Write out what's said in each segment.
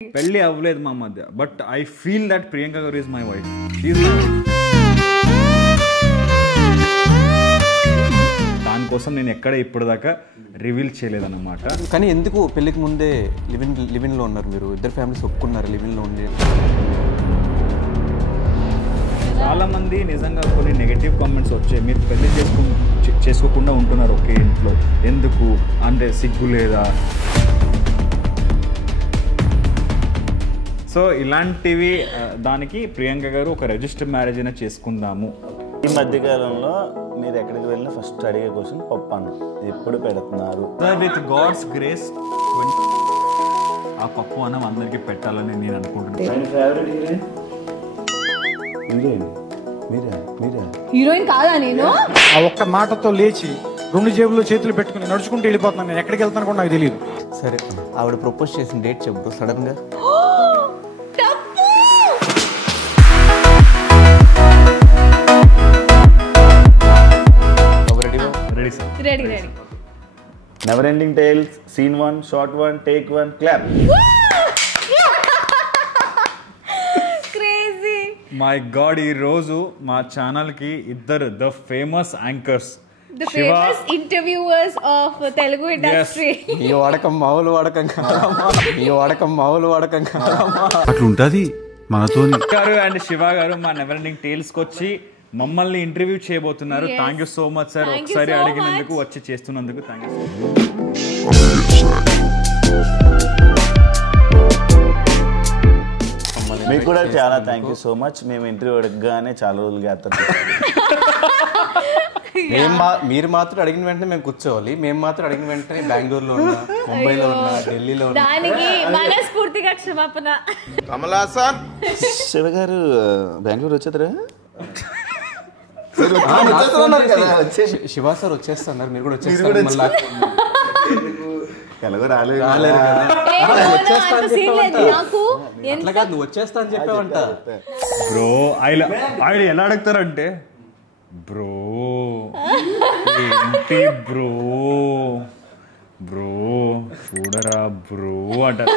పెళ్లి అవ్వలేదు మా మధ్య, but I feel that Priyanka garu is my wife. She is my wife. దానికోసం నేను ఎక్కడ ఇప్పటిదాకా రివీల్ చేయలేదన్నమాట. కానీ ఎందుకు పెళ్ళికి ముందే లివిన్లో ఉన్నారు మీరు? ఇద్దరు ఫ్యామిలీస్ ఒప్పుకున్నారు లివిన్లో ఉండి? చాలా మంది నిజంగా కొన్ని నెగటివ్ కామెంట్స్ వచ్చాయి, మీరు పెళ్లి చేసుకోకుండా ఉంటున్నారు ఒకే ఇంట్లో, ఎందుకు అంటే సిగ్గు లేదా? సో ఇలాంటివి దానికి ప్రియాంక గారు ఒక రిజిస్టర్ మ్యారేజ్ అయినా చేసుకుందాము. ఈ మధ్యకాలంలో మీరు ఎక్కడికి వెళ్ళినా ఫస్ట్ అడిగే క్వశ్చన్ పప్పు అన్న ఎప్పుడు పెడుతున్నారు? విత్ గాడ్స్ గ్రేస్ ఆ పప్పు అన్నం అందరికీ పెట్టాలని నేను అనుకుంటున్నాను. Favourite heroine? హీరోయిన్ కాదా నేను? ఆ ఒక్క మాటతో లేచి 2 జేబుల్లో చేతులు పెట్టుకుని నడుచుకుంటూ వెళ్ళిపోతున్నాను. నేను ఎక్కడికి వెళ్తాను కూడా నాకు తెలియదు. సరే, ఆవిడ ప్రపోజ్ చేసిన డేట్ చెప్పు సడన్గా. Ready. Never ending tales, scene 1, shot 1, take 1, clap. Crazy. My god, ఈ రోజు మా ఛానల్ కి ఇద్దరు the famous anchors, The famous interviewers of Telugu industry. ఈ వాడకం మామూలు వాడకం అట్లుంటది మనతో గారు అండ్ శివ గారు మా నెవర్ ఎండింగ్ టేల్స్ కి వచ్చి మమ్మల్ని ఇంటర్వ్యూ చేయబోతున్నారు. Thank you so much sir, ఒకసారి అడిగినందుకు వచ్చి చేస్తున్నందుకు థ్యాంక్ యూ సో మచ్. మీకు కూడా చాలా థ్యాంక్ యూ సో మచ్. మేము ఇంటర్వ్యూ అడగగానే చాలా రోజులు గ్యాప్. మీరు మాత్రం అడిగిన వెంటనే మేము కూర్చోవాలి, మేము మాత్రం అడిగిన వెంటనే బెంగళూరులో ఉన్నా, ముంబైలో ఉన్నా, ఢిల్లీలో ఉన్నా. దానికి మనస్ఫూర్తిగా క్షమాపణ. శివ గారు బెంగళూరు వచ్చేద్దరా? శివ సార్ వచ్చేస్తున్నారు, మీరు కూడా వచ్చేస్తారు. ఎలాగో రాలేదు. నువ్వు వచ్చేస్తా అని చెప్పావంట బ్రో. ఆయన ఎలా అడుగుతారంటే బ్రో ఏంటి బ్రో చూడరా బ్రో అంటారు.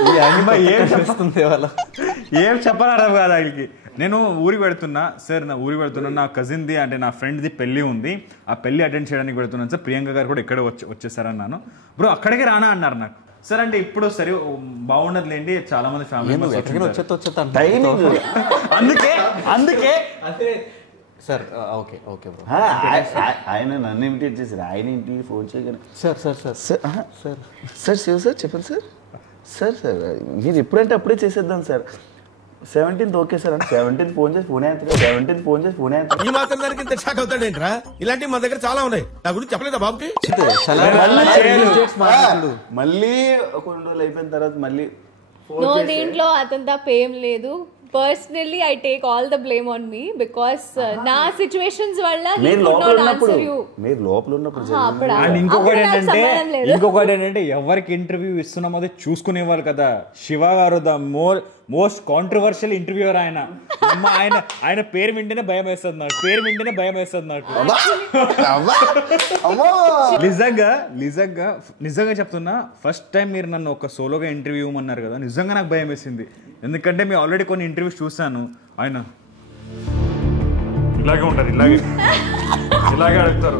ఏం చెప్పారు కాదు ఆయనకి. నేను ఊరికి పెడుతున్నా సార్, నా ఊరికి పెడుతున్నా, నా కజిన్ది అంటే నా ఫ్రెండ్ది పెళ్ళి ఉంది, ఆ పెళ్ళి అటెండ్ చేయడానికి పెడుతున్నాను సార్. ప్రియాంక గారు కూడా ఇక్కడ వచ్చేసారన్నాను. బ్రో అక్కడికి రానా అన్నారు నాకు. సార్ అంటే ఇప్పుడు సరే బాగుండదులేండి, చాలా మంది ఫ్యామిలీ అందుకే సార్. Okay okay bro. ఆయన నన్ను ఇమిటేట్ చేశారు, ఆయన ఇంటికి ఫోన్ చేయగానే సార్ శివ సార్ చెప్పండి సార్ మీరు ఎప్పుడంటే అప్పుడే చేసేద్దాం సార్. 17th ఓకే సార్ అంటే 17th ఫోన్ చేసి ఫోన్ అంటారు, 17th ఫోన్ చేసి ఫోన్ అంటారు. ఈ మాత్రం దానికి ఇంత షాక్ అవుతాడేంట్రా? ఇలాంటివి మా దగ్గర చాలా ఉన్నాయి, నా గురించి చెప్పలేదా బాబుకి? మళ్ళీ కొన్ని రోజులు అయిపోయిన తర్వాత మళ్ళీ దీంట్లో అతని తప్ప ఏం లేదు. Personally, I take all the blame on me because నా situations వల్ల he could not answer you. మీరు లోపల ఉన్నప్పుడు ఇంకొకటి ఏంటంటే ఎవరికి ఇంటర్వ్యూ ఇస్తున్నామో అది చూసుకునేవాళ్ళు కదా. శివ గారు ద మోస్ట్ కాంట్రవర్షియల్ ఇంటర్వ్యూర్ ఆయన. ఆయన పేరు వింటేనే భయం వేస్తుంది నాకు, నిజంగా చెప్తున్నా. ఫస్ట్ టైం మీరు నన్ను ఒక సోలోగా ఇంటర్వ్యూ ఇవ్వమన్నారు కదా, నిజంగా నాకు భయం వేసింది. ఎందుకంటే మేము ఆల్రెడీ కొన్ని ఇంటర్వ్యూస్ చూసాను, ఆయన ఇలాగే ఉంటారు, ఇలాగే అడుగుతారు,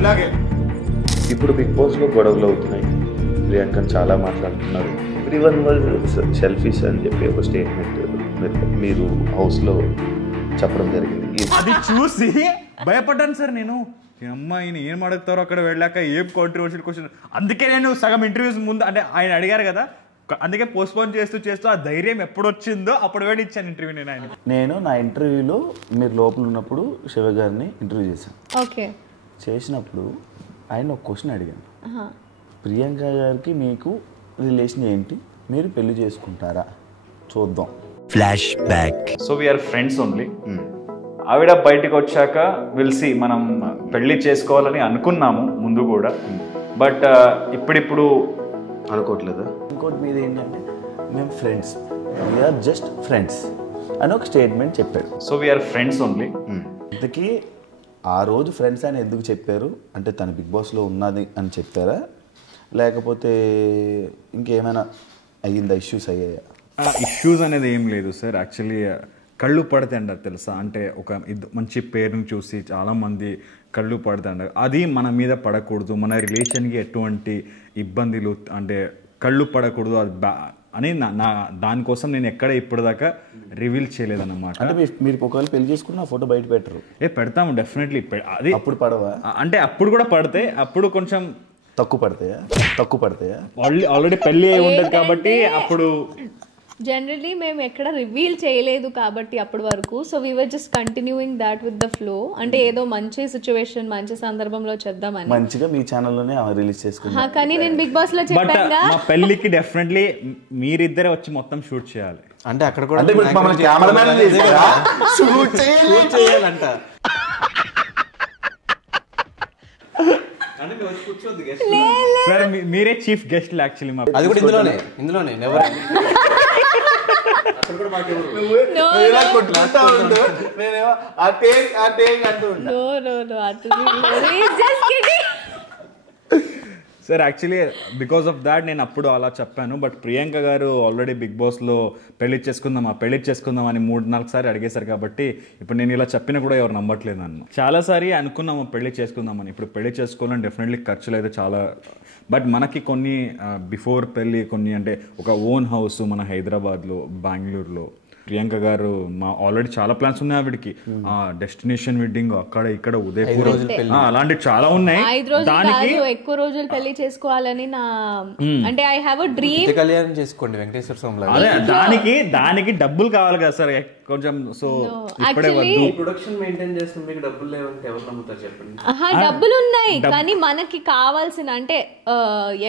ఇలాగే. ఇప్పుడు బిగ్ బాస్ లో గొడవలు అవుతున్నాయి, ప్రియాంకని చాలా మాట్లాడుతున్నారు. ఎవ్రీవన్ వాజ్ సెల్ఫిష్ అని చెప్పి ఒక స్టేట్మెంట్ మీరు హౌస్ లో చెప్పడం జరిగింది. అది చూసి భయపడ్డాను సార్ నేను. అమ్మాయిని ఏం అడుగుతారో అక్కడ వెళ్ళాక, ఏం కాంట్రవర్షియల్ క్వశ్చన్. అందుకే నేను సగం ఇంటర్వ్యూస్ ముందు అంటే ఆయన అడిగారు కదా, అందుకే పోస్ట్పోన్ చేస్తూ ఆ ధైర్యం ఎప్పుడు వచ్చిందో అప్పుడు వేడి ఇచ్చాను ఇంటర్వ్యూ. నేను నా ఇంటర్వ్యూలో మీరు లోపల ఉన్నప్పుడు శివ గారిని ఇంటర్వ్యూ చేశాను. చేసినప్పుడు ఆయన ఒక క్వశ్చన్ అడిగాను, ప్రియాంక గారికి మీకు రిలేషన్ ఏంటి, మీరు పెళ్లి చేసుకుంటారా, చూద్దాం. Flash back. So we are friends only. ఆవిడ బయటకు వచ్చాక విల్సి మనం పెళ్లి చేసుకోవాలని అనుకున్నాము ముందు కూడా, బట్ ఇప్పుడిప్పుడు అనుకోవట్లేదు. ఇంకోటి మీద ఏంటంటే మేము ఫ్రెండ్స్, వీఆర్ జస్ట్ ఫ్రెండ్స్ అని ఒక స్టేట్మెంట్ చెప్పాడు. So we are friends only. ఇంతకీ ఆ రోజు ఫ్రెండ్స్ అని ఎందుకు చెప్పారు అంటే తను బిగ్ బాస్లో ఉన్నది అని చెప్పారా, లేకపోతే ఇంకేమైనా అయ్యిందా, ఇష్యూస్ అయ్యాయా? ఇష్యూస్ అనేది ఏం లేదు సార్. యాక్చువల్లీ కళ్ళు పడతాయి అంటారు తెలుసా, అంటే ఒక మంచి పేరుని చూసి చాలామంది కళ్ళు పడతాయి అంటారు. అది మన మీద పడకూడదు, మన రిలేషన్కి ఎటువంటి ఇబ్బందులు అంటే కళ్ళు పడకూడదు అది అని నా దానికోసం నేను ఎక్కడ ఇప్పటిదాకా రివీల్ చేయలేదన్నమాట. అంటే మీరు ఒకవేళ పెళ్లి చేసుకున్న ఫోటో బయట పెట్టరు? పెడతాము డెఫినెట్లీ. అది అప్పుడు పడవా? అంటే అప్పుడు కూడా పడతాయి, అప్పుడు కొంచెం తక్కువ పడతాయా? ఆల్రెడీ పెళ్లి అయి ఉండదు కాబట్టి అప్పుడు జనరలీ మేము ఎక్కడ రివీల్ చేయలేదు కాబట్టి అప్పటి వరకు. So we were just continuing that with the flow. అంటే ఏదో మంచి సిచ్యువేషన్ మంచి సందర్భంలో చేద్దామని మంచిగా మీ ఛానల్లోనే రిలీజ్ చేసుకున్నా. కానీ నేను బిగ్ బాస్ లో చెప్పాను మా పెళ్లికి డెఫినెట్లీ మీరిద్దరే వచ్చి మొత్తం షూట్ చేయాలి. అంటే అక్కడ కూడా షూట్ చేయాలంట. సార్ మీరే చీఫ్ గెస్ట్ యాక్చువల్లీ. అది కూడా ఇందులోనే sir actually because of that నేను అప్పుడు అలా చెప్పాను. బట్ ప్రియాంక గారు ఆల్రెడీ బిగ్ బాస్లో పెళ్లి చేసుకుందాం అని 3-4 సార్లు అడిగేశారు కాబట్టి ఇప్పుడు నేను ఇలా చెప్పినా కూడా ఎవరు నమ్మట్లేదు నన్ను. చాలాసారి అనుకున్నాము పెళ్లి చేసుకుందామని. ఇప్పుడు పెళ్లి చేసుకోవాలని డెఫినెట్లీ ఖర్చులు అయితే చాలా, బట్ మనకి కొన్ని బిఫోర్ పెళ్ళి కొన్ని అంటే ఒక ఓన్ హౌస్ మన హైదరాబాద్లో బెంగళూరులో. ప్రియాంక గారు మా ఆల్రెడీ చాలా ప్లాన్స్ ఉన్నాయి ఆవిడకి. డెస్టినేషన్ వెడ్డింగ్ అక్కడ ఇక్కడ ఉదయపూర్ అలాంటి చాలా ఉన్నాయి. 5 రోజులు ఎక్కువ రోజులు పెళ్లి చేసుకోవాలని నా అంటే ఐ హావ్ అ డ్రీమ్. కళ్యాణం చేసుకోండి వెంకటేశ్వర స్వామి. దానికి డబ్బులు కావాలి కదా సార్ కొంచెం. సో ఇప్పుడే ప్రొడక్షన్ మెయింటైన్ చేస్తున్న మీకు డబ్బులు లేవంటే ఎవరు నమ్ముతారు చెప్పండి. డబ్బులు ఉన్నాయి కానీ మనకి కావాల్సిన అంటే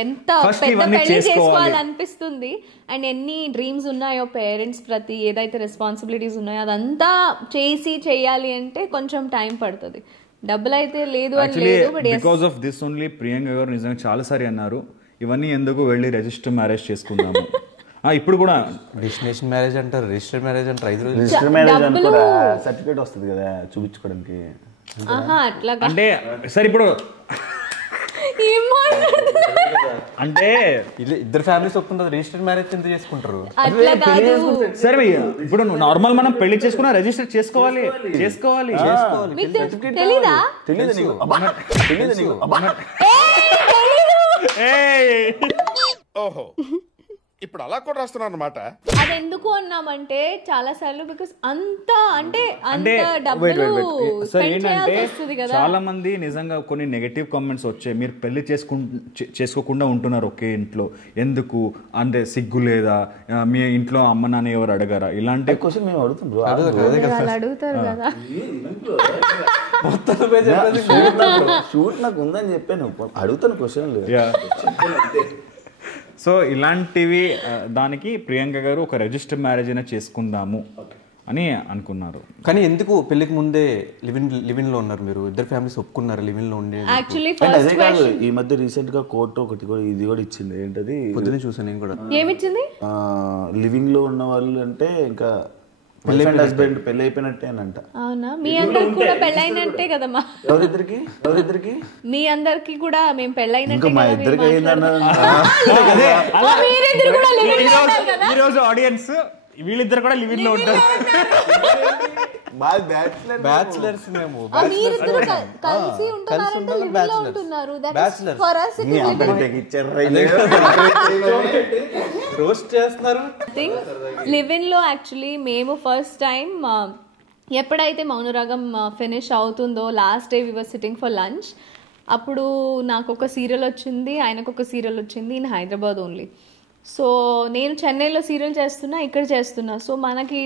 ఎంత పెద్ద పెళ్లి చేసుకోవాలనిపిస్తుంది అండ్ ఎన్ని డ్రీమ్స్ ఉన్నాయో పేరెంట్స్ ప్రతి ఏదైతే రెస్పాన్సిబిలిటీస్ ఉన్నాయో అదంతా చేయాలి అంటే కొంచెం టైం పడుతుంది. డబ్బులు అయితే లేదు అని లేదు. Because of this only Priyanka గారు నిజంగా చాలాసారి అన్నారు ఇవన్నీ ఎందుకు వెళ్ళి రిజిస్టర్ మ్యారేజ్ చేసుకుందాము. ఇప్పుడు కూడా డెస్టినేషన్ మ్యారేజ్ అంటారు, రిజిస్టర్ మ్యారేజ్ అంటారు. 5 రోజులు రిజిస్టర్ మ్యారేజ్ అని కూడా సర్టిఫికేట్ వస్తుంది కదా చూపించుకోవడానికి. అంటే సరే ఇప్పుడు అంటే ఇద్దరు ఫ్యామిలీస్ ఒప్పుకుంటారు, రిజిస్టర్ మ్యారేజ్ ఎంత చేసుకుంటారు? సరే ఇప్పుడు నార్మల్ మనం పెళ్లి చేసుకున్నా రిజిస్టర్ చేసుకోవాలి. ఓహో ఇప్పుడు అలా కూడా రాస్తున్నారు అన్నమాట. అది ఎందుకు అన్నామంటే చాలా సార్లు బికాస్ అంత డబ్బులు చాలా మంది నిజంగా కొన్ని నెగటివ్ కామెంట్స్ వచ్చాయి. మీరు పెళ్లి చేసుకోకుండా ఉంటున్నారు ఒకే ఇంట్లో ఎందుకు, అంటే సిగ్గు లేదా, మీ ఇంట్లో అమ్మ నాన్న ఎవరు అడగారా, ఇలాంటి క్వశ్చన్ మేము అడుగుతారు కదా. షూట్ నాకు ఉందని చెప్పాను, అడుగుతాను క్వశ్చన్లు. సో ఇలాంటివి దానికి ప్రియాంక గారు ఒక రిజిస్టర్ మ్యారేజ్ అయినా చేసుకుందాము అని అనుకున్నారు. కానీ ఎందుకు పెళ్లికి ముందే లివిన్ లో ఉన్నారు మీరు? ఇద్దరు ఫ్యామిలీస్ ఒప్పుకున్నారు లివిన్ లో ఉండే. అదే కాదు, ఈ మధ్య రీసెంట్ గా కోర్టు ఒకటి కూడా ఇది కూడా ఇచ్చింది. ఏంటది? పొద్దునే చూసాను నేను కూడా. ఏమిచ్చింది? లివింగ్ లో ఉన్న వాళ్ళు అంటే ఇంకా హస్బెండ్ పెళ్లి అయిపోయినట్టే అని అంట. అవునా? మీ అందరికి కూడా పెళ్ళైనట్టే కదమ్మా. ఎవరిద్దరికి? మీ అందరికి కూడా మేము పెళ్ళైనట్టే. మా ఇద్దరికి అయిందన్నారు. ఈ రోజు ఆడియన్స్ వీళ్ళిద్దరు కూడా లివింగ్ లో ఉంటారు. బ్యాచిలర్స్ మేము కలిసి ఉంటున్నారు. రోస్ట్ చేస్తున్నారు. లివ్ ఇన్ లో యాక్చువల్లీ మేము ఫస్ట్ టైం ఎప్పుడైతే మౌనరాగం ఫినిష్ అవుతుందో last day we were sitting for lunch. అప్పుడు నాకు ఒక సీరియల్ వచ్చింది, ఆయనకు ఒక సీరియల్ వచ్చింది ఇన్ హైదరాబాద్ ఓన్లీ. సో నేను చెన్నైలో సీరియల్ చేస్తున్నా, ఇక్కడ చేస్తున్నా. సో మనకి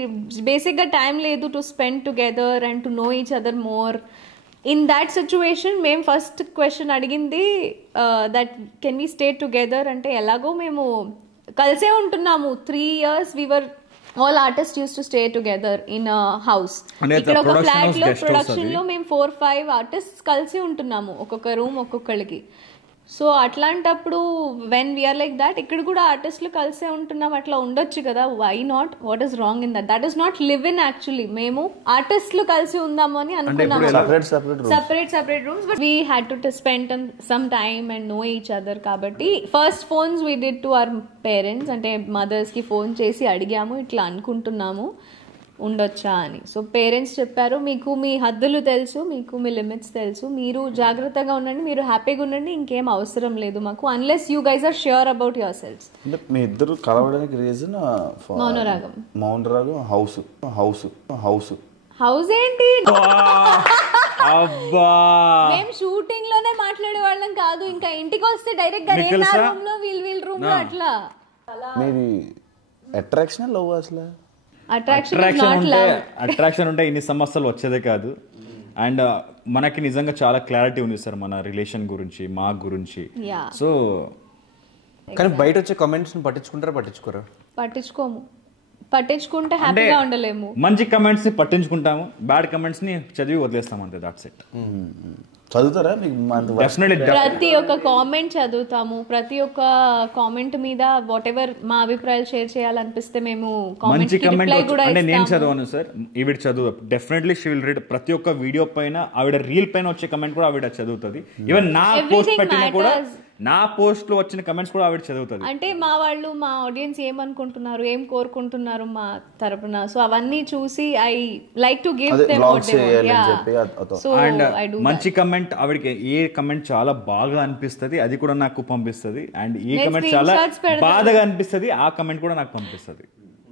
బేసిక్గా టైం లేదు to spend together and to know each other more. In that situation మేము ఫస్ట్ క్వశ్చన్ అడిగింది that can we stay together అంటే ఎలాగో మేము కలిసే ఉంటున్నాము 3 years. We were all artist use to stay together in house. ఇక్కడ ఒక ఫ్లాట్ లో ప్రొడక్షన్ లో మేము 4-5 ఆర్టిస్ట్ కలిసి ఉంటున్నాము, ఒక్కొక్క రూమ్ ఒక్కొక్కళ్ళకి. సో అట్లాంటప్పుడు వెన్ వీఆర్ లైక్ దాట్ ఇక్కడ కూడా ఆర్టిస్టులు కలిసే ఉంటున్నాం, అట్లా ఉండొచ్చు కదా, why not, what is wrong in that? That is not live in actually. మేము ఆర్టిస్టులు కలిసి ఉందాము అని అనుకున్నాము, separate rooms, but we had to spend some time and know each other. కాబట్టి first phones we did to our parents, అంటే మదర్స్కి phone చేసి అడిగాము ఇట్లా అనుకుంటున్నాము ఉండొచ్చా అని. సో పేరెంట్స్ చెప్పారు, మీకు మీ హద్దులు తెలుసు, మీకు మీ లిమిట్స్ తెలుసు, మీరు జాగ్రత్తగా ఉండండి, మీరు హ్యాపీగా ఉండండి, ఇంకేం అవసరం లేదు మాకు, unless you guys are sure about yourselves. అంటే మీ ఇద్దరు కలవడానికి రీజన్ మౌనరాగం హౌస్ ఏంటి? అబ్బా మేము షూటింగ్ లోనే మాట్లాడే వాళ్ళం కాదు, ఇంకా ఇంటికి వస్తే డైరెక్ట్ గా రూమ్ లో వీళ్ళ రూమ్ లో అట్లా. మీది అట్రాక్షన్ లవ్ అసలు? అట్రాక్షన్ ఉంటే ఇన్ని సమస్యలు వచ్చేదే కాదు. అండ్ మనకి నిజంగా చాలా క్లారిటీ ఉంది సార్ మన రిలేషన్ గురించి, మా గురించి. సో కానీ బయట వచ్చే కామెంట్స్ పట్టించుకోరా? పట్టించుకుంటే హ్యాపీగా ఉండలేము. మంచి కమెంట్స్ ని పట్టించుకుంటాము, బ్యాడ్ కమెంట్స్ ని చదివి వదిలేస్తాం, అంతే. That's it. చదువుతారా? ప్రతి ఒక్క కామెంట్ చదువుతాము, ప్రతి ఒక్క కామెంట్ మీద వాట్ ఎవర్ మా అభిప్రాయాలు షేర్ చేయాలనిపిస్తే మేము మంచి కమెంట్ అంటే నేను చదవను సార్, ఈవిడ చదువు డెఫినెట్లీ షీ విల్ రీడ్. ప్రతి ఒక్క వీడియో పైన ఆవిడ రీల్ పైన వచ్చే కమెంట్ కూడా ఆవిడ చదువుతుంది. ఈవెన్ నా పోస్ట్ పెట్టిన కూడా, నా పోస్ట్ లో వచ్చిన కమెంట్స్ కూడా ఆవిడ చదువుతుంది. అంటే మా వాళ్ళు, మా ఆడియన్స్ ఏమనుకుంటున్నారు, ఏం కోరుకుంటున్నారు మా తరపున, సో అవన్నీ చూసి I like to give them what they want. So I do మంచి కమెంట్ ఆవిడకి ఏ కమెంట్ చాలా బాగా అనిపిస్తుంది అది కూడా నాకు పంపిస్తుంది, అండ్ ఏ కమెంట్ చాలా బాధగా అనిపిస్తుంది ఆ కమెంట్ కూడా నాకు పంపిస్తుంది.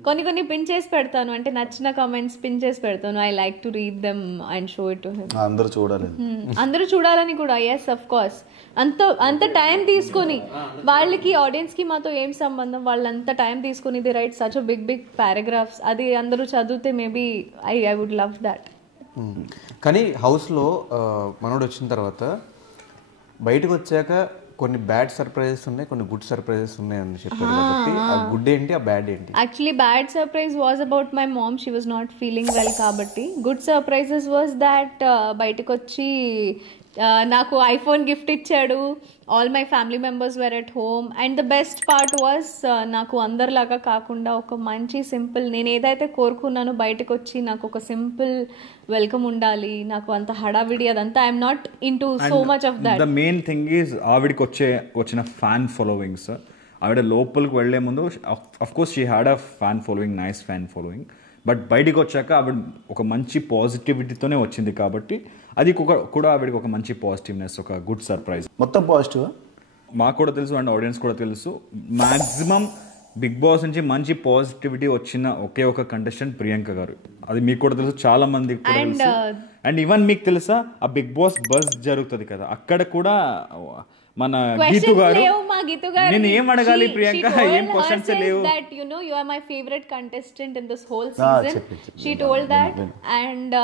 కొన్ని పిన్ చేసి పెడతాను, అంటే నచ్చిన కామెంట్స్ పిన్ చేసి పెడతాను. I like to read them and show it to him. అందరూ చూడాలని కూడా. Yes of course. అంత టైం తీసుకొని, వాళ్ళకి ఆడియన్స్ కి మాతో ఏం సంబంధం, వాళ్ళంత టైం తీసుకొని the write such a big paragraphs, అది అందరూ చదివితే maybe I would love that. కానీ హౌస్లో మనోడు వచ్చిన తర్వాత బయటకు వచ్చాక కొన్ని బ్యాడ్ సర్ప్రైజెస్ ఉన్నాయి, కొన్ని గుడ్ సర్ప్రైజెస్ ఉన్నాయి అని చెప్పారు కాబట్టి ఆ గుడ్ ఏంటి, ఆ బ్యాడ్ ఏంటి? Actually bad surprise was about my mom, she was not feeling well. కాబట్టి గుడ్ సర్ప్రైజెస్ వాజ్ దాట్ బయటకు వచ్చి నాకు ఐఫోన్ గిఫ్ట్ ఇచ్చాడు. All my family members were at home. And the best part was నాకు అందరిలాగా కాకుండా ఒక మంచి సింపుల్, నేను ఏదైతే కోరుకున్నానో బయటకు వచ్చి నాకు ఒక సింపుల్ వెల్కమ్ ఉండాలి, నాకు అంత హడావిడి అదంతా I'm naught into so much of that. The main thing is ఆవిడకి వచ్చిన ఫ్యాన్ ఫాలోవింగ్స్. ఆవిడ లోపలికి వెళ్లే ముందు of course she had a fan following, nice fan following, but బయటికి వచ్చాక ఆవిడ ఒక మంచి పాజిటివిటీతోనే వచ్చింది కాబట్టి అది కూడా ఆవిడకి ఒక మంచి పాజిటివ్నెస్, ఒక గుడ్ సర్ప్రైజ్. మొత్తం పాజిటివ్ మాకు కూడా తెలుసు అండ్ ఆడియన్స్ కూడా తెలుసు. మాక్సిమం బిగ్ బాస్ నుంచి మంచి పాజిటివిటీ వచ్చిన ఒకే ఒక కంటెస్టెంట్ ప్రియాంక గారు, అది మీకు కూడా తెలుసు, చాలా మందికి కూడా తెలుసు. అండ్ ఈవెన్ మీకు తెలుసా ఆ బిగ్ బాస్ బస్ జరుగుతుంది కదా, అక్కడ కూడా మన గీతు గారు, నేను ఏం అడగాలి ప్రియాంక, ఏం క్వశ్చన్స్ లేవు. That you know you are my favourite contestant in this whole season, she told that. And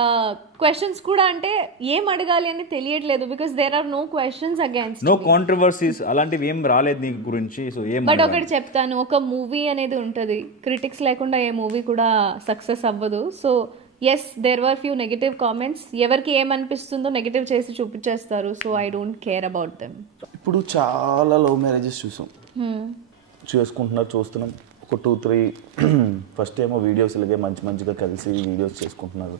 questions కూడా అంటే ఏం అడగాలి అని తెలియట్లేదు, because there are no questions against, no controversies, అలాంటివి ఏం రాలేదు నీ గురించి. సో ఏం, బట్ ఒకటి చెప్తాను, ఒక మూవీ అనేది ఉంటది, క్రిటిక్స్ లేకుండా ఏ మూవీ కూడా సక్సెస్ అవ్వదు. So yes, there were few negative comments, ఎవరికి ఏమనిపిస్తుందో నెగటివ్ చేసి చూపించేస్తారు. So I don't care about them. ఇప్పుడు చాలా లవ్ మ్యారేజెస్ చూస్తున్నాం, ఒక 2-3 ఫస్ట్ ఏమో వీడియోస్ ఇలాగే మంచిగా కలిసి వీడియోస్ చేసుకుంటున్నారు.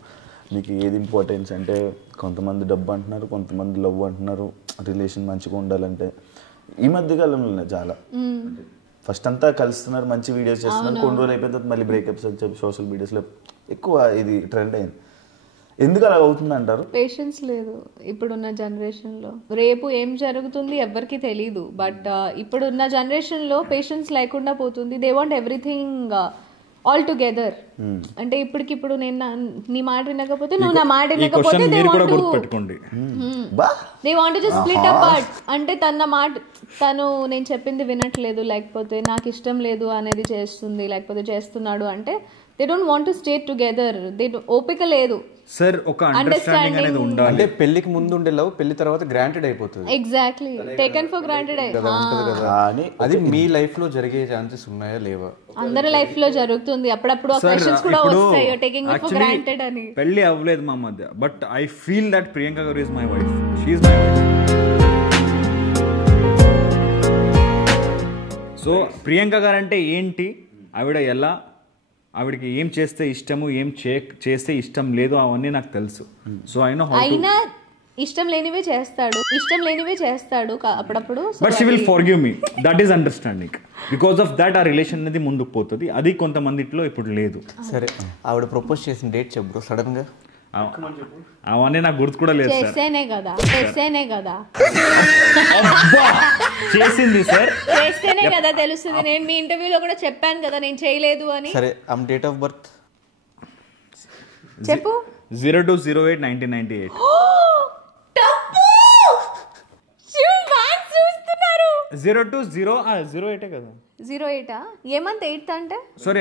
మీకు ఏది ఇంపార్టెన్స్ అంటే, కొంతమంది డబ్బు అంటున్నారు, కొంతమంది లవ్ అంటున్నారు, రిలేషన్ మంచిగా ఉండాలంటే. ఈ మధ్య కాలంలో చాలా ఫస్ట్ అంతా కలుస్తున్నారు, మంచి వీడియోస్ చేస్తున్నారు, కొన్ని రోజులు అయిపోయిన తర్వాత మళ్ళీ బ్రేకప్స్ అని చెప్పి సోషల్ మీడియాస్లో ఎక్కువ ఇది ట్రెండ్ అయింది. ఎందుకు అలా అవుతుంది అంటారు? పేషెన్స్ లేదు ఇప్పుడున్న జనరేషన్లో. రేపు ఏం జరుగుతుంది ఎవరికి తెలీదు, బట్ ఇప్పుడున్న జనరేషన్లో పేషెన్స్ లేకుండా పోతుంది. They want everything all together. అంటే ఇప్పటికిప్పుడు నేను నీ మాట వినకపోతే, నువ్వు నా మాట వినకపోతే, they want to split apart. అంటే తను నేను చెప్పింది వినట్లేదు, లేకపోతే నాకు ఇష్టం లేదు అనేది చేస్తుంది, లేకపోతే చేస్తున్నాడు అంటే they don't want to stay together. ఓపిక లేదు సార్, ఒక అండర్స్టాండింగ్ అనేది ఉండాలి. అంటే పెళ్లికి ముందు ఉండే లవ్ పెళ్లి తర్వాత గ్రాంటెడ్ అయిపోతుంది. Exactly, taken for granted. అది మీ లైఫ్ లో జరిగే ఛాన్సెస్ ఉన్నాయా లేవా? అందరి లైఫ్ లో జరుగుతుంది, అప్పుడప్పుడు క్వశ్చన్స్ కూడా వస్తాయి, టేకింగ్ ఇట్ ఫర్ గ్రాంటెడ్ అని. పెళ్లి అవ్వలేదు మా మధ్య, but I feel that Priyanka garu is my wife, she is my wife. So Priyanka garu అంటే ఏంటి, ఆవిడ ఎలా, ఆవిడకి ఏం చేస్తే ఇష్టము, ఏం చేస్తే ఇష్టం లేదు, అవన్నీ నాకు తెలుసు. సో అయినా ఇష్టం లేనివే చేస్తాడు అప్పుడప్పుడు. But she will forgive me, that is understanding. Because of that ఆ రిలేషన్ అనేది ముందుకు పోతుంది. అది కొంతమందిలో ఇప్పుడు లేదు. సరే, ఆవిడ ప్రపోజ్ చేసిన డేట్ చెప్పు బ్రో సడన్ గా. అవన్నీ నాకు గుర్తు కూడా లేదు సార్. చేస్తేనే కదా చేసింది సార్, చేస్తేనే కదా తెలుస్తుంది. నేను మీ ఇంటర్వ్యూలో కూడా చెప్పాను కదా నేను చేయలేదు అని. సరే, ఆమె డేట్ ఆఫ్ బర్త్ చెప్పు. 02/08/1998. చూస్తున్నారు 02/08 కదా. 08 ఏ మంత్ 8th అంటే సారీ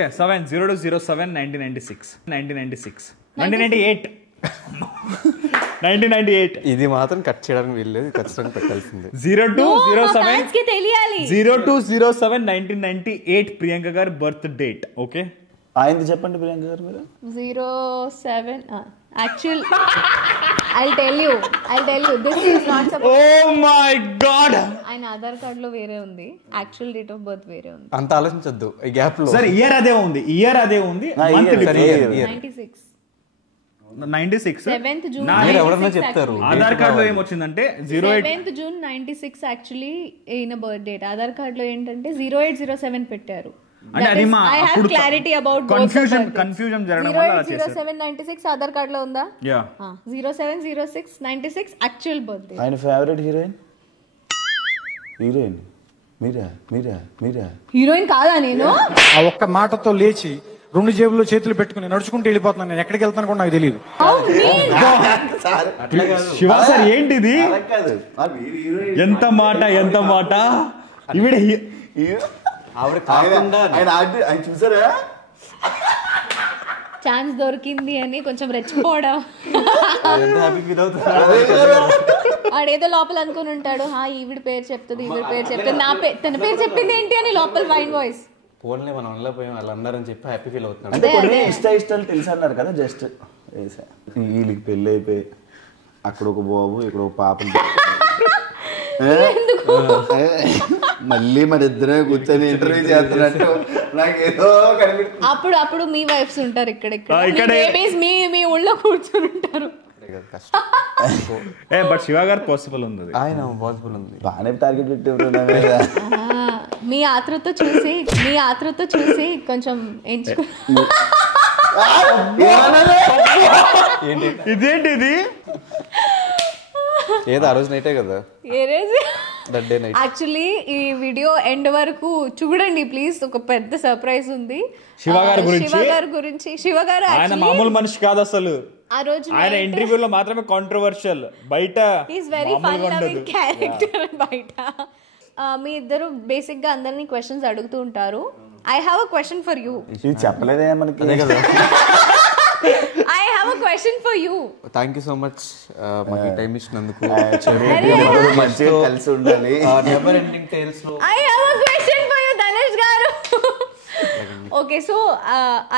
1998. ఇది మాత్రం కట్ చేయడానికి వీల్లేదు, ఖచ్చితంగా పెట్టాల్సిందే. 02/07/1998 ప్రియాంక గారి బర్త్ డేట్. ఓకే, ఆయనది చెప్పండి ప్రియాంక గారు మీరు. 07 actually I'll tell you this is not oh my god. ఆయన ఆధార్ కార్డ్ లో వేరే ఉంది, యాక్చువల్ డేట్ ఆఫ్ బర్త్ వేరే ఉంది. అంత ఆలోచించొద్దు ఈ గ్యాప్ లో. సర్ ఇయర్ అదే ఉంది, మంత్ 96 7th June ఎవరన్నా చెప్తారు. ఆధార్ కార్డ్ లో ఏమొచ్చిందంటే 7th June 96 యాక్చువల్లీ ఈయన బర్త్ డేట్. ఆధార్ కార్డ్ లో ఏంటంటే 0807 పెట్టారు. అంటే అది మా I have clarity about confusion జరగడం వల్ల అలా చేశారు. 0796 ఆధార్ కార్డ్ లో ఉందా? Yeah 070696 actual birth day. ఆయన ఫేవరెట్ హీరోయిన్ మీరా హీరోయిన్ కాదా నేను? ఆ ఒక్క మాటతో లేచి 2 జేబుల్లో చేతులు పెట్టుకుని నడుచుకుంటూ వెళ్ళిపోతున్నాను. నేను ఎక్కడికి వెళ్తాను కూడా నాకు తెలియదు. శివ సార్ ఏంటిది, ఎంత మాట ఈవిడ చూసారా ఛాన్స్ దొరికింది అని కొంచెం రెచ్చిపోవడం. ఆడేదో లోపల అనుకుని ఉంటాడు, ఈవిడ పేరు చెప్తుంది తన పేరు చెప్పింది ఏంటి అని లోపల వైన్ వాయిస్. ఫోన్లే మనం వెళ్ళిపోయాం వాళ్ళు అన్నారని చెప్పి హ్యాపీ ఫీల్ అవుతున్నాడు. అంటే కొన్ని ఇష్టాలు తెలుసు అన్నారు కదా, జస్ట్ వీళ్ళకి పెళ్ళి అయిపోయి అక్కడ ఒక బాబు ఇక్కడ ఒక పాప, మళ్ళీ మన ఇద్దరే కూర్చొని ఇంటర్వ్యూ చేస్తున్నట్టు నాకు ఏదో కనిపిస్తుంది. అప్పుడు మీ వైఫ్స్ ఉంటారు ఇక్కడ మీ ఊళ్ళో కూర్చొని ఉంటారు. బట్ శివ గారు పాసిబుల్ ఉంది, ఆయన పాసిబుల్ ఉంది. బాగానే టార్గెట్ పెట్టారు. మీ ఆతృత చూసి కొంచెం ఎంచుకో. ఇదేంటి ఇది? ఏదో ఆ రోజు నైటే కదా, యాక్చువల్లీ ఈ వీడియో ఎండ్ వరకు చూడండి ప్లీజ్. ఒక పెద్ద సర్ప్రైజ్ ఉంది శివ గారి గురించి. శివ గారు ఆయన మామూలు మనిషి కాదు అసలు. ఆ రోజు ఆయన ఇంటర్వ్యూలో మాత్రమే కాంట్రవర్షియల్, బయట is very fun loving character. బయట మీ ఇద్దరు బేసిక్ గా అందరినీ క్వశ్చన్స్ అడుగుతూ ఉంటారు. I have a question for you. చెప్పలేదే మనకి. I have a question for you. Thank you so much మాకు టైం ఇచ్చినందుకు. కలిసి ఉండాలి. నెవర్ ఎండింగ్ టేల్స్ లో I have a question for you Dhanush గారు. Okay, so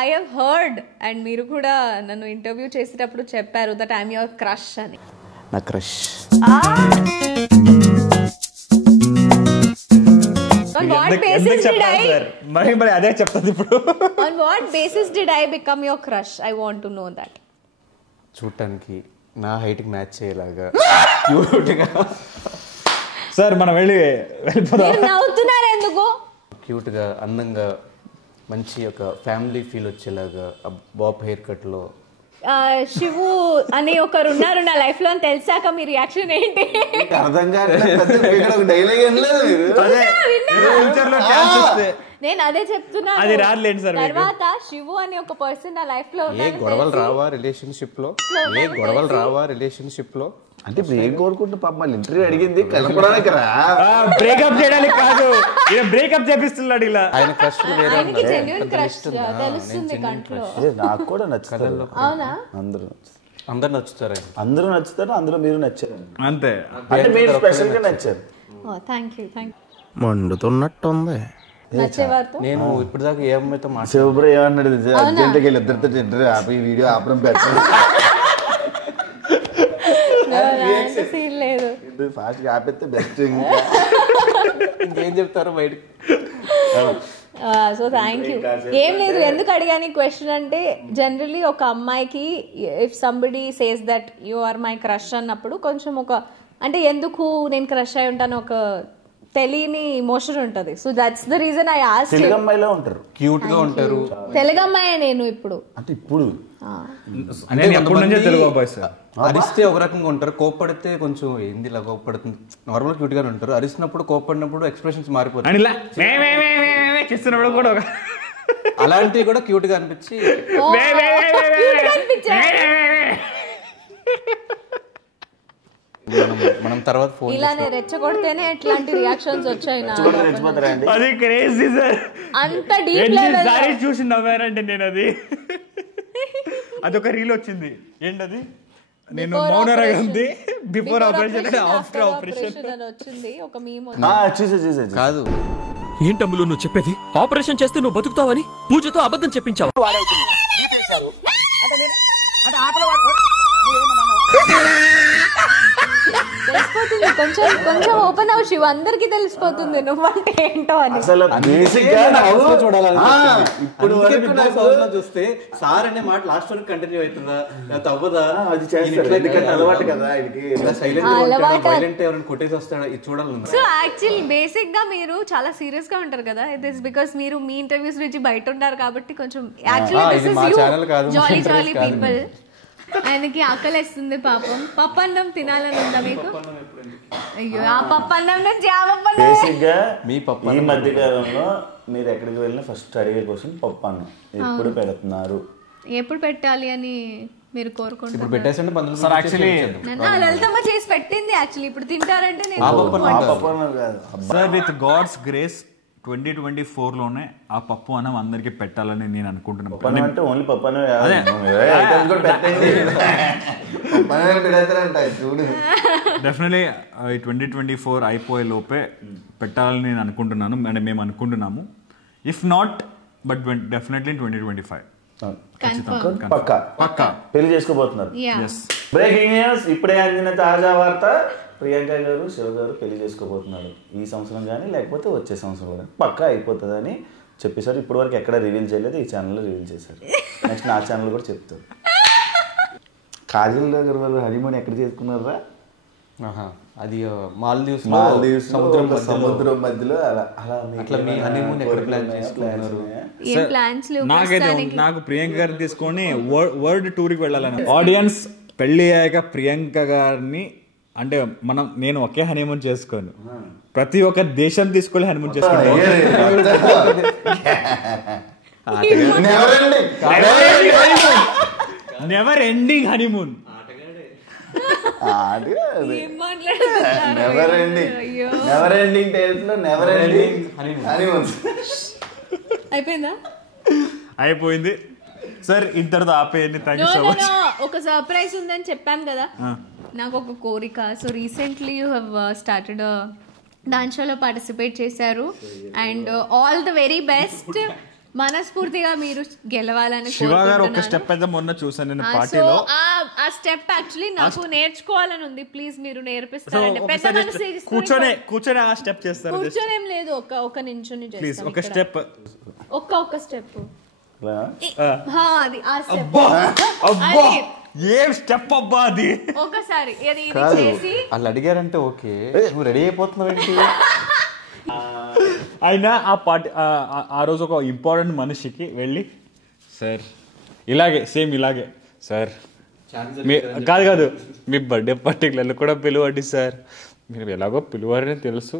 I have heard and మీరు కూడా నన్ను ఇంటర్వ్యూ చేసేటప్పుడు చెప్పారు that I am your crush అని. నా crush. On what basis did I? మరి అదే చెప్తాది ఇప్పుడు. On what basis did I become your crush? I want to know that. చూడటానికి నా హైట్ కి మ్యాచ్ అయ్యేలాగా క్యూట్ గా. సార్ మనం వెళ్ళిపోదాం. మీరు నవ్వుతున్నారు ఎందుకు? క్యూట్ గా, అందంగా, మంచి ఒక ఫ్యామిలీ ఫీల్ వచ్చేలాగా, బాబ్ హెయిర్ కట్ లో. శివు అని ఒకరు ఉన్నారు నా లైఫ్ లో అని తెలిసాక మీ రియాక్షన్ ఏంటి? అర్థం కాదు, డైలాగ్ ఏం లేదు. నేను అదే చెప్తున్నా. అది రాలేండి సార్. తర్వాత శివు అని ఒక పర్సన్ నా లైఫ్ లో ఏ గొడవలు రావా రిలేషన్షిప్ లో అంటే ఏం కోరుకుంటే పాప మళ్ళీ ఇంటర్వ్యూ అడిగింది కలపడానికి రా, బ్రేకప్ చేయడానికి కాదు, బ్రేకప్ చేపిస్తున్నాడు ఇలా. ఆయన క్రష్ ఆయనకి జెన్యూన్ క్రష్ తెలుస్తుంది కంట్లో. నాకు కూడా నచ్చుతారు. అవునా? అందరు నచ్చుతారు, అందరూ నచ్చుతారు, అందులో మీరు నచ్చారు అంతే. అంటే మీరు స్పెషల్ గా నచ్చారు. Thank you. మండుతున్నట్టుంది. నచ్చేవారితో నేను ఇప్పుడు దాకా ఏ అమ్మాయితో శివబ్రో ఏమన్నాడు, అర్జెంట్గా వెళ్ళి ఇద్దరితో ఇంటర్వ్యూ ఆపి వీడియో ఆపడం పెట్టారు. సీన్ లేదు, ఫాస్ట్ గా ఆపేస్తే బెస్ట్. ఇంకేం చెప్తారు బయటకు. So thank you. ఏం లేదు, ఎందుకు అడిగాను ఈ క్వశ్చన్ అంటే జనరలీ ఒక అమ్మాయికి if somebody says that you are my crush అన్నప్పుడు కొంచెం ఒక అంటే ఎందుకు నేను క్రష్ అయి ఉంటాను ఒక తెలియని ఎమోషన్ ఉంటది. So that's the reason I asked. Telugu అమ్మాయిలో ఉంటారు, క్యూట్ గా ఉంటారు. తెలుగు అమ్మాయి నేను ఇప్పుడు అంటే ఇప్పుడు అరిస్తే ఒక రకంగా ఉంటారు, కోప్పడితే కొంచెం ఏంది ఇలా కోప్పడుతుంది, నార్మల్ క్యూట్ గానే ఉంటారు. అరిసినప్పుడు కోప్పడినప్పుడు ఎక్స్ప్రెషన్స్ మారిపోతాయి. అలాంటివి కూడా క్యూట్ గా అనిపించి మనం తర్వాత ఫోన్ ఇలానే రెచ్చగొడితేనే ఎట్లాంటి రియాక్షన్స్ వచ్చాయి అది క్రేజీ సార్. అంత డీప్ లెవెల్ చూసి నవ్వారంటే నేను అదొక రీల్ వచ్చింది. ఏంటది? నేను మౌనరాగంది బిఫోర్ ఆపరేషన్ ఆఫ్టర్ ఆపరేషన్ అని వచ్చింది ఒక మీమ్. కాదు ఏంటమ్ములు నువ్వు చెప్పేది? ఆపరేషన్ చేస్తే నువ్వు బతుకుతావని పూజతో అబద్ధం చెప్పించావు. తెలిసిపోతుంది, కొంచెం కొంచెం ఓపెన్ అవ్వు శివ, అందరికి తెలిసిపోతుంది నువ్వంటే ఏంటో అని. ఇప్పుడు చూస్తే సార్ అనే మాట లాస్ట్ వరకు కంటిన్యూ అవుతుందా తవ్వదా? అది అలవాటు కదా ఆయనకి. సైలెంట్ ఎవరైనా కొట్టేసి వస్తాడా ఇది చూడాలి. సో యాక్చువల్లీ బేసిక్ గా మీరు చాలా సీరియస్ గా ఉంటారు కదా. ఇట్ ఇస్ బికాస్ మీరు మీ ఇంటర్వ్యూస్ నుంచి బయట ఉన్నారు కాబట్టి కొంచెం actually this is you jolly jolly people. ఆయనకి ఆకలేస్తుంది పాపం. పప్పన్నం తినాలని ఉందా మీకు? అయ్యో ఆ పప్పన్నం నుంచి ఈ మధ్య కాలంలో మీరు ఎక్కడికి వెళ్ళినా ఫస్ట్ అడిగే క్వశ్చన్ పప్పన్నం ఎప్పుడు పెడుతున్నారు, ఎప్పుడు పెట్టాలి అని మీరు కోరుకుంటున్నారు. ఇప్పుడు పెట్టేసండి సార్. యాక్చువల్లీ లలితమ్మ చేసి పెట్టింది. యాక్చువల్లీ ఇప్పుడు తింటారంటే నేను సార్ విత్ గాడ్స్ గ్రేస్ 2024 లోనే ఆ పప్పు అన్నం అందరికి పెట్టాలని నేను అనుకుంటున్నాను. అంటే ఓన్లీ పప్పన్నం డెఫినెట్లీ 2024 అయిపోయే లోపే పెట్టాలని నేను అనుకుంటున్నాను, అంటే మేము అనుకుంటున్నాము. ఇఫ్ నాట్ బట్ డెఫినెట్లీ 2025 పక్కా పెళ్లి చేసుకోబోతున్నారు. బ్రేకింగ్ న్యూస్, ఇప్పుడే అందిన తాజా వార్త. ప్రియాంక గారు శివ గారు పెళ్లి చేసుకోబోతున్నారు. ఈ సంవత్సరం కానీ లేకపోతే వచ్చే సంవత్సరం కానీ పక్కా అయిపోతుంది అని చెప్పేశారు. ఇప్పటి వరకు ఎక్కడ రివీల్ చేయలేదు, ఈ ఛానల్లో రివీల్ చేశారు. నెక్స్ట్ నా ఛానల్ కూడా చెప్తారు. కాజల్ గారు వాళ్ళు హనీమూన్ ఎక్కడ చేసుకున్నారా? అది మాల్దీవ్స్ సముద్రం మధ్యలో అట్లా మీ హనీమూన్ ఎక్కడ ప్లాన్ చేసుకున్నారు? నాకు ప్రియాంక గారిని తీసుకొని వరల్డ్ టూర్కి వెళ్ళాలని. ఆడియన్స్ పెళ్లి అయ్యాక ప్రియాంక గారిని అంటే నేను ఒకే హనీమూన్ చేసుకోను, ప్రతి ఒక్క దేశం తీసుకెళ్ళి హనీమూన్ చేసుకోండి. Never ending honeymoon. అయిపోయింది సార్, ఇంతటితో ఆపేయండి. Thank you so much. ఒక సర్ప్రైజ్ ఉందని చెప్పాను కదా, నాకు ఒక కోరిక. So recently you have started dance షోలో పార్టిసిపేట్ చేశారు and all the very best. మనస్ఫూర్తిగా మీరు గెలవాలని శివ గారు ఒక స్టెప్ అయితే మొన్న చూసాను నేను పార్టీలో. ఆ స్టెప్ యాక్చువల్లీ నాకు నేర్చుకోవాలని ఉంది. ప్లీజ్ మీరు నేర్పిస్తారండి. పెద్ద మనసు కూర్చొని ఆ స్టెప్ చేస్తారు. కూర్చొనేం లేదు, ఒక నించుని ప్లీజ్ ఒక స్టెప్, ఒక్క స్టెప్. అది ఆ స్టెప్. ఏం స్టెప్ అబ్బా అది? ఒకసారి చేసి వాళ్ళు అడిగారంటే ఓకే, నువ్వు రెడీ అయిపోతున్నావు ఏంటి? అయినా ఆ పార్టీ ఆ రోజు ఒక ఇంపార్టెంట్ మనిషికి వెళ్ళి సార్ ఇలాగే సేమ్ ఇలాగే సార్ కాదు మీ బర్త్డే పార్టీకి కూడా పిలువండి సార్, మీరు ఎలాగో పిలువారని తెలుసు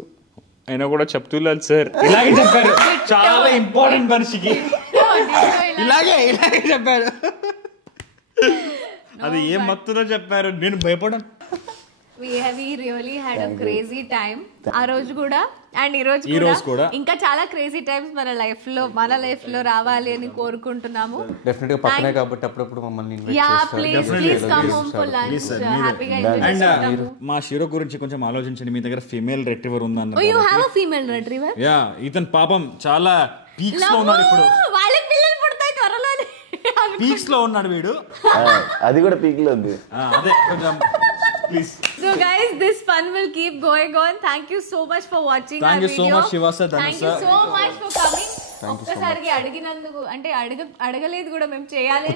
అయినా కూడా చెప్తున్నాను సార్. ఇలాగే చెప్పారు, చాలా ఇంపార్టెంట్ మనిషికి ఇలాగే చెప్పారు. అది ఏం మత్తులో చెప్పారు, నేను భయపడను. We really had a crazy time ఆ రోజు కూడా అండ్ ఈ రోజు కూడా ఇంకా చాలా క్రేజీ టైమ్స్ మన లైఫ్ లో రావాలి అని కోరుకుంటున్నాము. డెఫినెట్ గా పక్కనే కాబట్టి అప్పుడప్పుడు మమ్మల్ని ఇన్వైట్ చేస్తారు. Please come home for lunch, హ్యాపీగా ఎంజాయ్ చేస్తాము. మా షీరో గురించి కొంచెం ఆలోచించండి. మీ దగ్గర ఫీమేల్ రిట్రీవర్ ఉందన్నారు. You have a female retriever? Yeah, ఇతను పాపం చాలా పీక్స్ లో ఉన్నాడు ఇప్పుడు. వాళ్ళకి పిల్లలు పుడతాయి త్వరలోనే. పీక్స్ లో ఉన్నాడు వీడు. అది కూడా పీక్ లో ఉంది. అదే కొంచెం please So guys, this fun will keep going on. Thank you so much for watching Thank our you so video. much, Shiva sir, Dhanush Thank you sir. so much for coming. ఒక్కసారికి అడిగినందుకు అంటే అడగలేదు కూడా మేము చేయాలి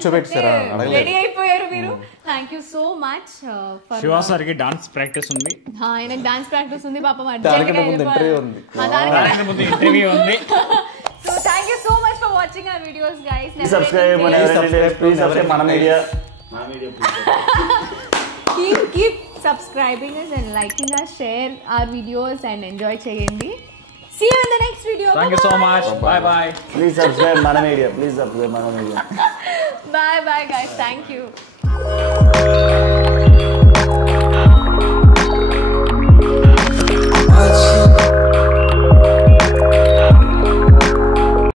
ready అయిపోయారు మీరు. Thank you so much. Shiva సార్కి డాన్స్ ప్రాక్టీస్ ఉంది. ఆయనకు డాన్స్ ప్రాక్టీస్ ఉంది పాపం. ఇంటర్వ్యూ ఉంది. So thank you so much for watching our videos guys. Subscribe మన media. Keep subscribing us and liking us, share our videos and enjoy cheyandi. See you in the next video. Thank you so much. Bye bye. Please subscribe మన media. Please subscribe మన media. Bye bye guys. Thank you.